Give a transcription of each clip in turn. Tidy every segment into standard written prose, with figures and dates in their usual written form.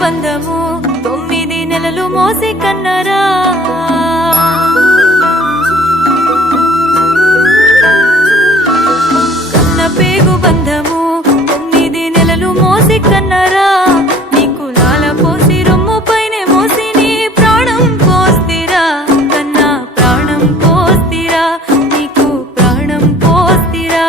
బంధము 9 నెలలు మోసి కన్నరా కన్న పేగు బంధము 9 నెలలు మోసి కన్నరా నీకు లాల పోసి రొమ్ము పైన మోసి నీ ప్రాణం పోస్తిరా కన్నా ప్రాణం పోస్తిరా నీకు ప్రాణం పోస్తిరా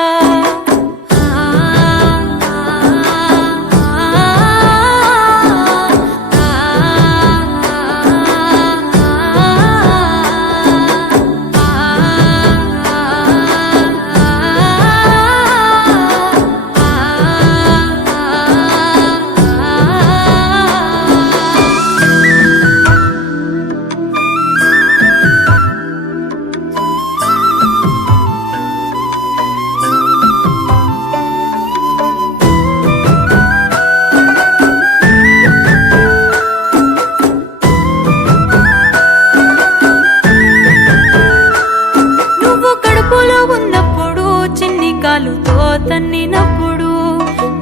కాలుతో తన్నినప్పుడు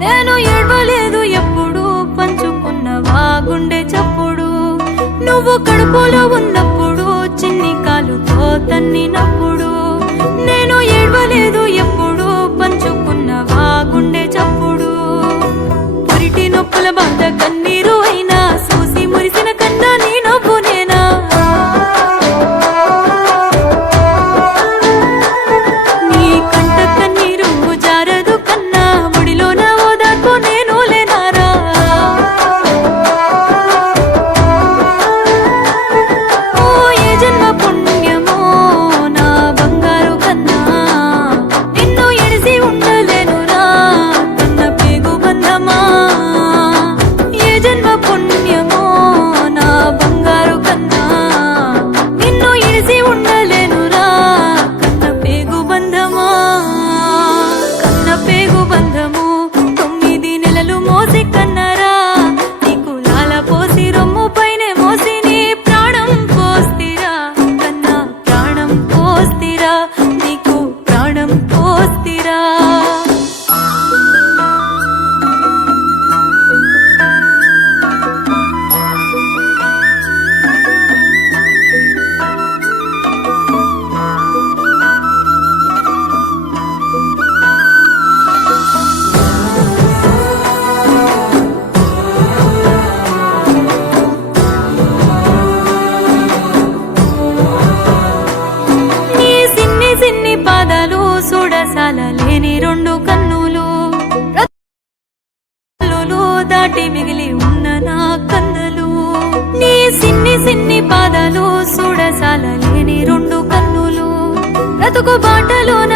నేను ఏడవలేదు ఎప్పుడు పంచుకున్నవా గుండె చప్పుడు నువ్వు కడుపులో ఉన్నప్పుడు చిన్ని కాలుతో తన్నినప్పుడు నేను ఏడవలేదు ఎప్పుడు పంచుకున్నవా గుండె చప్పుడు పురిటి నొప్పుల బాధ కన్నీరు అయినా చూసి మురిసిన కన్నా నీ నవ్వు నేనా నీకు ప్రాణం పోస్తిరా చూడసాలలేని 2 కన్నులు దాటి మిగిలి ఉన్న నా కన్నులు నీ సిన్ని పాదాలు చూడసాలలేని 2 కన్నులు బ్రతుకు బాటలోన